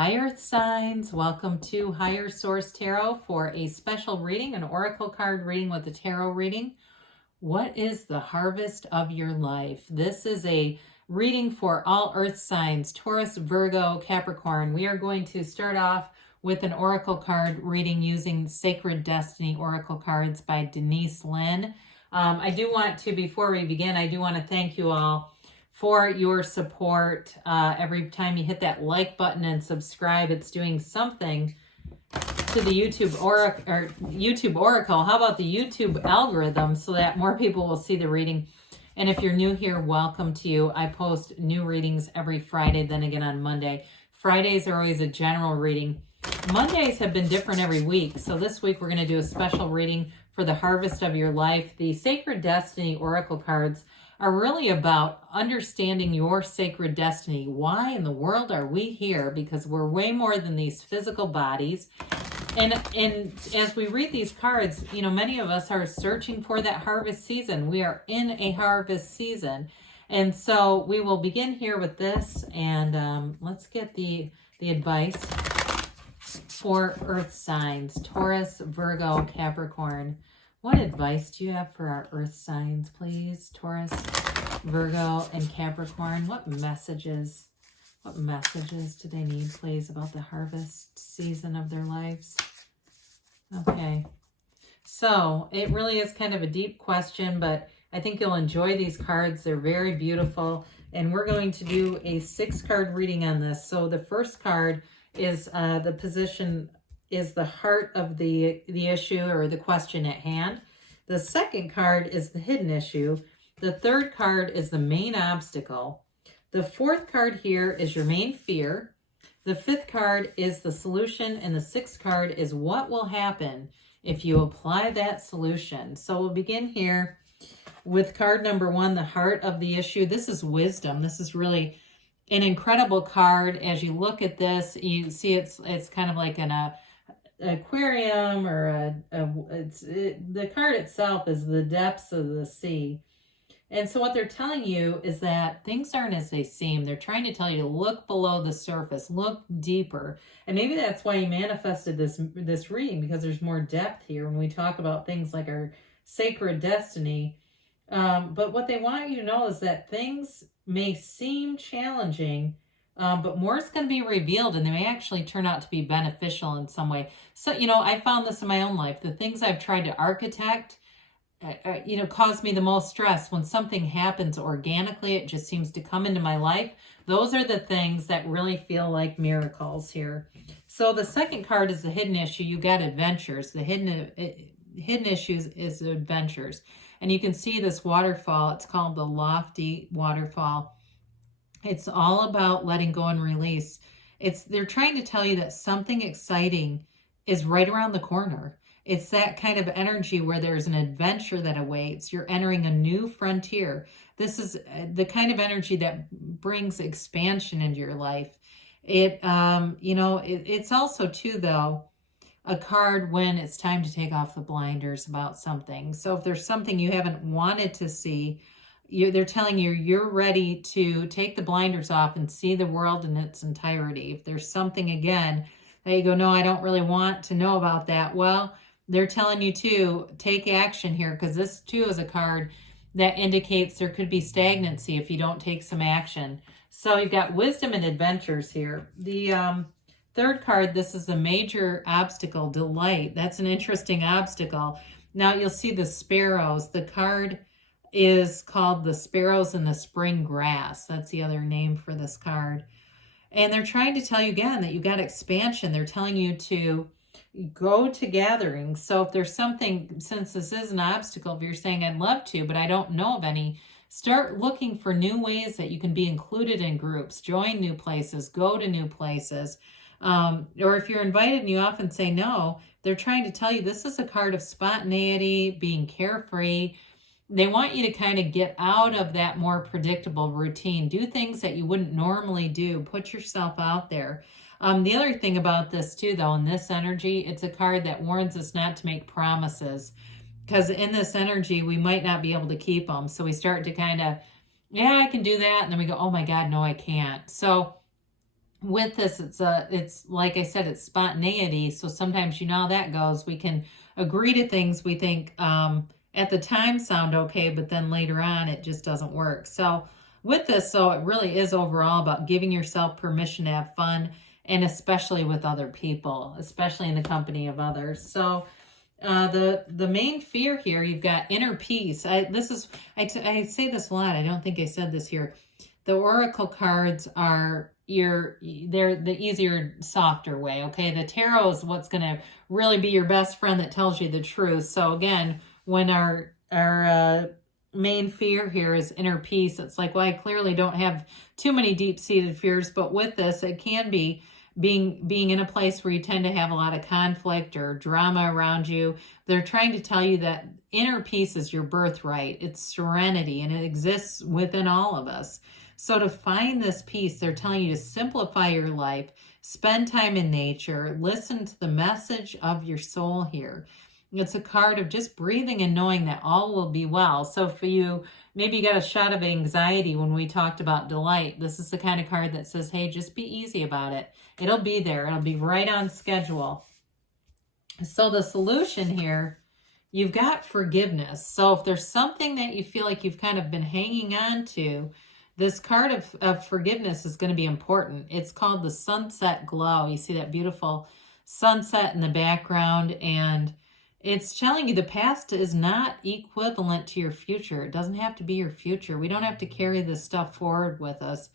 Hi Earth signs, welcome to Higher Source Tarot for a special reading, an oracle card reading with a tarot reading. What is the harvest of your life? This is a reading for all Earth signs, Taurus, Virgo, Capricorn. We are going to start off with an oracle card reading using Sacred Destiny Oracle cards by Denise Lynn. I do want to, before we begin, I do want to thank you all for your support. Every time you hit that like button and subscribe, it's doing something to the YouTube Oracle. How about the YouTube algorithm so that more people will see the reading? And if you're new here, welcome to you. I post new readings every Friday, then again on Monday. Fridays are always a general reading. Mondays have been different every week. So this week we're going to do a special reading for the harvest of your life. The Sacred Destiny Oracle cards are really about understanding your sacred destiny. Why in the world are we here? Because we're way more than these physical bodies. And as we read these cards, you know, many of us are searching for that harvest season. We are in a harvest season. And so we will begin here with this, and let's get the advice for Earth signs, Taurus, Virgo, Capricorn. What advice do you have for our Earth signs, please? Taurus, Virgo, and Capricorn. What messages do they need, please, about the harvest season of their lives? Okay. So it really is kind of a deep question, but I think you'll enjoy these cards. They're very beautiful. And we're going to do a 6-card reading on this. So the first card is the position is the heart of the issue or the question at hand. The second card is the hidden issue. The third card is the main obstacle. The fourth card here is your main fear. The fifth card is the solution. And the sixth card is what will happen if you apply that solution. So we'll begin here with card number 1, the heart of the issue. This is wisdom. This is really an incredible card. As you look at this, you see it's kind of like an aquarium, or the card itself is the depths of the sea. And so what they're telling you is that things aren't as they seem. They're trying to tell you to look below the surface, look deeper. And maybe that's why you manifested this reading, because there's more depth here when we talk about things like our sacred destiny. But what they want you to know is that things may seem challenging, but more is going to be revealed, and they may actually turn out to be beneficial in some way. So, you know, I found this in my own life. The things I've tried to architect, cause me the most stress. When something happens organically, it just seems to come into my life. Those are the things that really feel like miracles here. So the second card is the hidden issue. You got adventures. The hidden issues is adventures. And you can see this waterfall. It's called the Lofty Waterfall. It's all about letting go and release. They're trying to tell you that something exciting is right around the corner. It's that kind of energy where there's an adventure that awaits. You're entering a new frontier. This is the kind of energy that brings expansion into your life. It's also too, though, a card when it's time to take off the blinders about something. So if there's something you haven't wanted to see, they're telling you you're ready to take the blinders off and see the world in its entirety. If there's something, again, that you go, no, I don't really want to know about that. Well, they're telling you to take action here, because this too is a card that indicates there could be stagnancy if you don't take some action. So you've got wisdom and adventures here. The third card, this is a major obstacle, delight. That's an interesting obstacle. Now you'll see the sparrows. The card is called the Sparrows in the Spring Grass. That's the other name for this card. And they're trying to tell you again that you got expansion. They're telling you to go to gatherings. So if there's something, since this is an obstacle, if you're saying I'd love to, but I don't know of any, start looking for new ways that you can be included in groups, join new places, go to new places. Or if you're invited and you often say no, they're trying to tell you this is a card of spontaneity, being carefree. They want you to kind of get out of that more predictable routine. Do things that you wouldn't normally do. Put yourself out there. The other thing about this too, though, in this energy, it's a card that warns us not to make promises. Because in this energy, we might not be able to keep them. So we start to kind of, yeah, I can do that. And then we go, oh my God, no, I can't. So with this, it's like I said, it's spontaneity. So sometimes you know how that goes. We can agree to things we think at the time sound okay, but then later on it just doesn't work. So with this, so it really is overall about giving yourself permission to have fun, and especially with other people, especially in the company of others. So the main fear here, you've got inner peace. I say this a lot. I don't think I said this here. The oracle cards are they're the easier, softer way. Okay, the tarot is what's going to really be your best friend that tells you the truth. So again, when our main fear here is inner peace, it's like, well, I clearly don't have too many deep-seated fears, but with this, it can be being in a place where you tend to have a lot of conflict or drama around you. They're trying to tell you that inner peace is your birthright. It's serenity, and it exists within all of us. So to find this peace, they're telling you to simplify your life, spend time in nature, listen to the message of your soul here. It's a card of just breathing and knowing that all will be well. So for you, maybe you got a shot of anxiety when we talked about delight. This is the kind of card that says, hey, just be easy about it. It'll be there. It'll be right on schedule. So the solution here, you've got forgiveness. So if there's something that you feel like you've kind of been hanging on to, this card of forgiveness is going to be important. It's called the sunset glow. You see that beautiful sunset in the background, and it's telling you the past is not equivalent to your future. It doesn't have to be your future. We don't have to carry this stuff forward with us.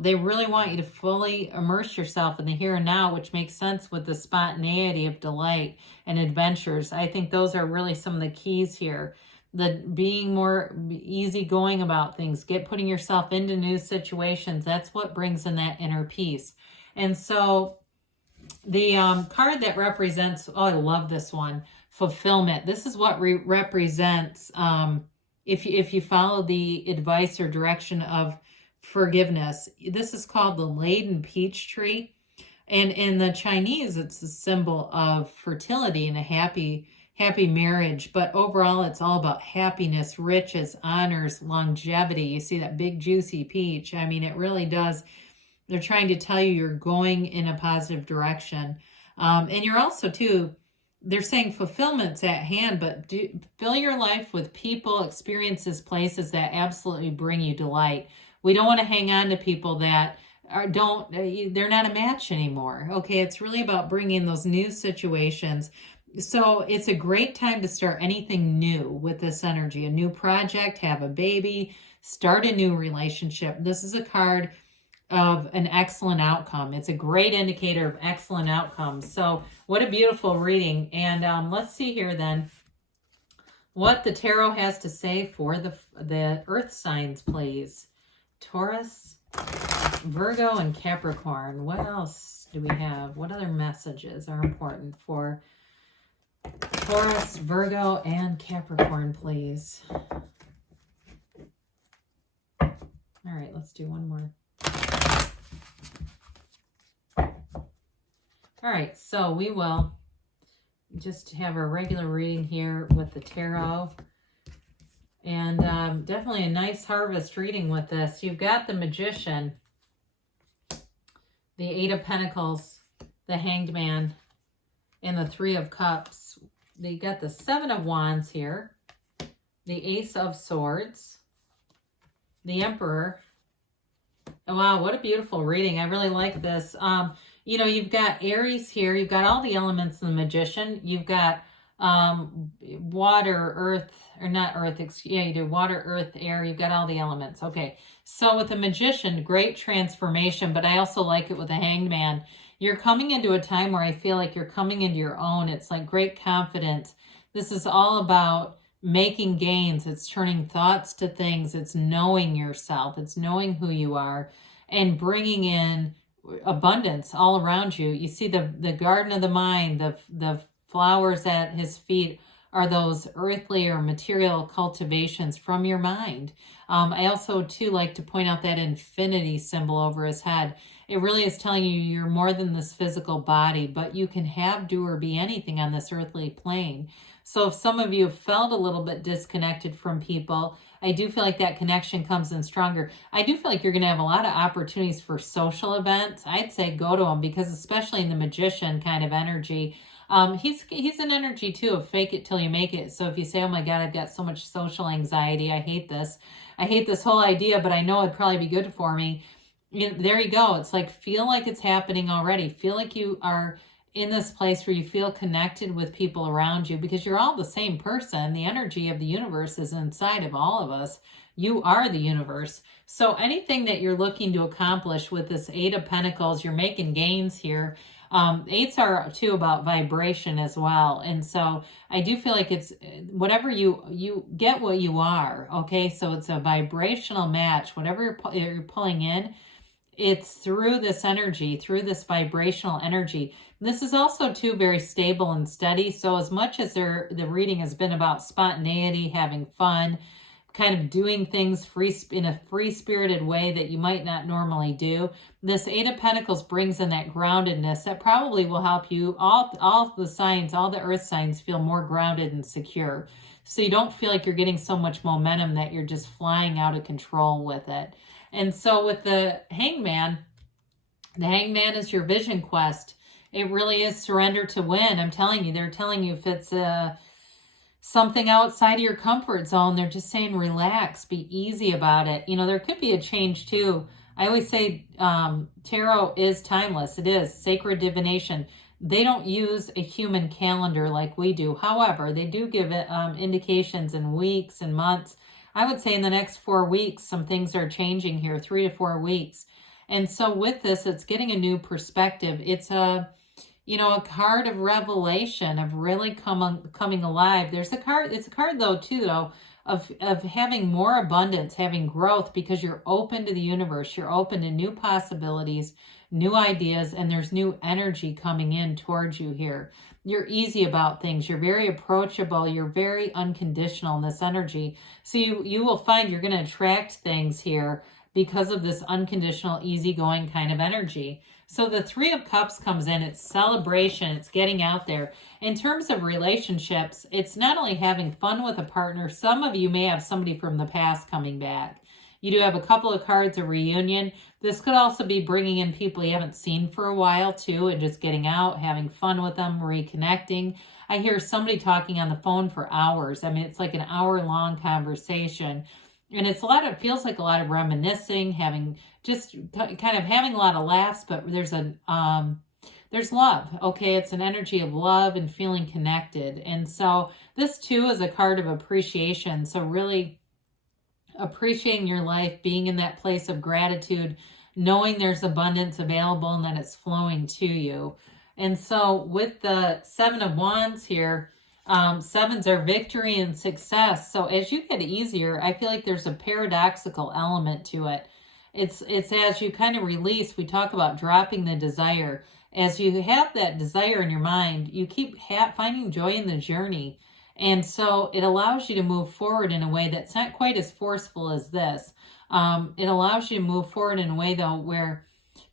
They really want you to fully immerse yourself in the here and now, which makes sense with the spontaneity of delight and adventures. I think those are really some of the keys here. The being more easygoing about things, putting yourself into new situations. That's what brings in that inner peace. And so the card that represents, oh, I love this one, fulfillment. This is what represents, if you follow the advice or direction of forgiveness. This is called the laden peach tree. And in the Chinese, it's a symbol of fertility and a happy marriage. But overall, it's all about happiness, riches, honors, longevity. You see that big juicy peach. I mean, it really does. They're trying to tell you you're going in a positive direction. And you're also, too, they're saying fulfillment's at hand, but fill your life with people, experiences, places that absolutely bring you delight. We don't want to hang on to people that they're not a match anymore. Okay, it's really about bringing those new situations. So it's a great time to start anything new with this energy, a new project, have a baby, start a new relationship. This is a card of an excellent outcome. It's a great indicator of excellent outcomes. So what a beautiful reading. And let's see here then what the tarot has to say for the earth signs, please. Taurus, Virgo, and Capricorn. What else do we have? What other messages are important for Taurus, Virgo, and Capricorn, please? All right, let's do one more. All right, so we will just have a regular reading here with the tarot. And definitely a nice harvest reading with this. You've got the Magician, the Eight of Pentacles, the Hanged Man, and the Three of Cups. You got the Seven of Wands here, the Ace of Swords, the Emperor. Oh, wow, what a beautiful reading. I really like this. You know, you've got Aries here. You've got all the elements in the Magician. You've got water, earth, or not earth, yeah, you do water, earth, air. You've got all the elements. Okay, so with the Magician, great transformation, but I also like it with the Hanged Man. You're coming into a time where I feel like you're coming into your own. It's like great confidence. This is all about making gains. It's turning thoughts to things. It's knowing yourself. It's knowing who you are and bringing in abundance all around you. You see the garden of the mind, the flowers at his feet are those earthly or material cultivations from your mind. I also, too, like to point out that infinity symbol over his head. It really is telling you you're more than this physical body, but you can have, do, or be anything on this earthly plane. So if some of you have felt a little bit disconnected from people, I do feel like that connection comes in stronger. I do feel like you're going to have a lot of opportunities for social events. I'd say go to them, because especially in the magician kind of energy, he's an energy too of fake it till you make it. So if you say, oh my God, I've got so much social anxiety, I hate this whole idea, but I know it'd probably be good for me. There you go. It's like, feel like it's happening already. Feel like you are in this place where you feel connected with people around you, because you're all the same person. The energy of the universe is inside of all of us. You are the universe. So anything that you're looking to accomplish with this Eight of Pentacles, you're making gains here. Eights are too about vibration as well. And so I do feel like it's whatever you get what you are. Okay. So it's a vibrational match. Whatever you're pulling in, it's through this energy, through this vibrational energy. This is also too very stable and steady. So as much as the reading has been about spontaneity, having fun, kind of doing things in a free-spirited way that you might not normally do, this Eight of Pentacles brings in that groundedness that probably will help you, all the signs, all the earth signs, feel more grounded and secure. So you don't feel like you're getting so much momentum that you're just flying out of control with it. And so with the Hangman is your vision quest. It really is surrender to win. I'm telling you, they're telling you if it's something outside of your comfort zone, they're just saying relax, be easy about it. There could be a change too. I always say tarot is timeless. It is sacred divination. They don't use a human calendar like we do. However, they do give it indications in weeks and months. I would say in the next 4 weeks, some things are changing here, 3 to 4 weeks. And so with this, it's getting a new perspective. It's a card of revelation, of really coming alive. It's a card though, too, of having more abundance, having growth, because you're open to the universe. You're open to new possibilities, new ideas, and there's new energy coming in towards you here. You're easy about things. You're very approachable. You're very unconditional in this energy. So you will find you're going to attract things here because of this unconditional, easygoing kind of energy. So the Three of Cups comes in. It's celebration. It's getting out there. In terms of relationships, it's not only having fun with a partner. Some of you may have somebody from the past coming back. You do have a couple of cards of reunion. This could also be bringing in people you haven't seen for a while too, and just getting out, having fun with them, reconnecting. I hear somebody talking on the phone for hours. I mean, it's like an hour-long conversation. And it feels like a lot of reminiscing, having just kind of having a lot of laughs, but there's love. Okay. It's an energy of love and feeling connected. And so this too is a card of appreciation. So really appreciating your life, being in that place of gratitude, knowing there's abundance available and that it's flowing to you. And so with the Seven of Wands here, sevens are victory and success. So as you get easier, I feel like there's a paradoxical element to it. It's as you kind of release, we talk about dropping the desire. As you have that desire in your mind, you keep finding joy in the journey. And so it allows you to move forward in a way that's not quite as forceful as this. It allows you to move forward in a way though where,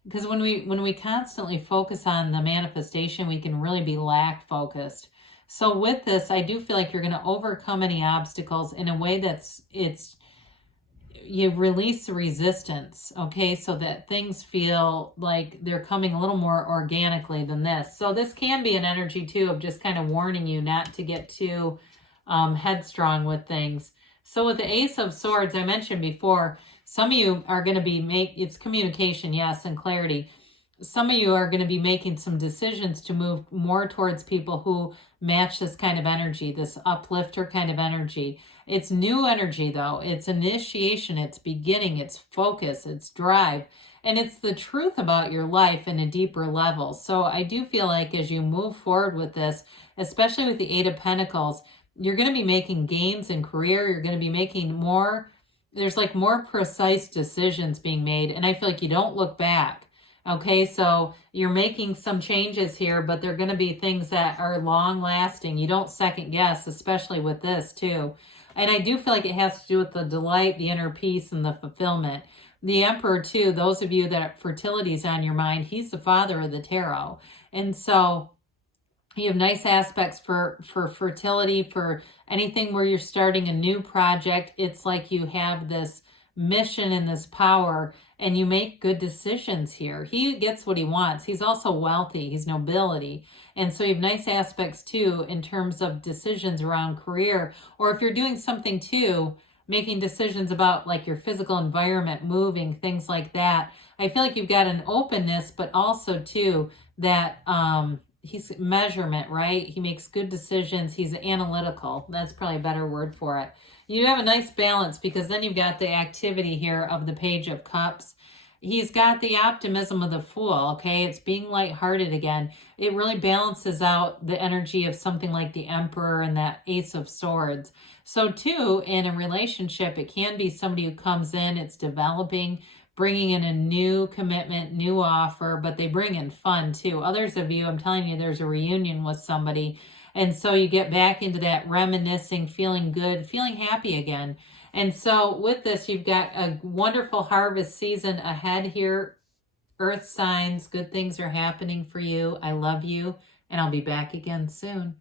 because when we constantly focus on the manifestation, we can really be lack focused. So with this, I do feel like you're going to overcome any obstacles in a way you release the resistance, okay, so that things feel like they're coming a little more organically than this. So this can be an energy too of just kind of warning you not to get too headstrong with things. So with the Ace of Swords, I mentioned before, some of you are going to be it's communication, yes, and clarity. Some of you are going to be making some decisions to move more towards people who match this kind of energy, this uplifter kind of energy. It's new energy though. It's initiation, it's beginning, it's focus, it's drive. And it's the truth about your life in a deeper level. So I do feel like as you move forward with this, especially with the Eight of Pentacles, you're going to be making gains in career. You're going to be making there's like more precise decisions being made. And I feel like you don't look back. Okay, so you're making some changes here, but they're going to be things that are long lasting. You don't second guess, especially with this too. And I do feel like it has to do with the delight, the inner peace, and the fulfillment. The Emperor too, those of you that fertility is on your mind, he's the father of the tarot. And so You have nice aspects for fertility, for anything where you're starting a new project. It's like you have this mission and this power, and you make good decisions here. He gets what he wants. He's also wealthy. He's nobility. And so you have nice aspects too in terms of decisions around career, or if you're doing something too, making decisions about like your physical environment, moving, things like that. I feel like you've got an openness, but also too that he's measurement, right? He makes good decisions. He's analytical. That's probably a better word for it. You have a nice balance because then you've got the activity here of the Page of Cups. He's got the optimism of the Fool, okay? It's being lighthearted again. It really balances out the energy of something like the Emperor and that Ace of Swords. So too, in a relationship, it can be somebody who comes in, it's developing, bringing in a new commitment, new offer, but they bring in fun too. Others of you, I'm telling you, there's a reunion with somebody. And so you get back into that reminiscing, feeling good, feeling happy again. And so with this, you've got a wonderful harvest season ahead here. Earth signs, good things are happening for you. I love you, and I'll be back again soon.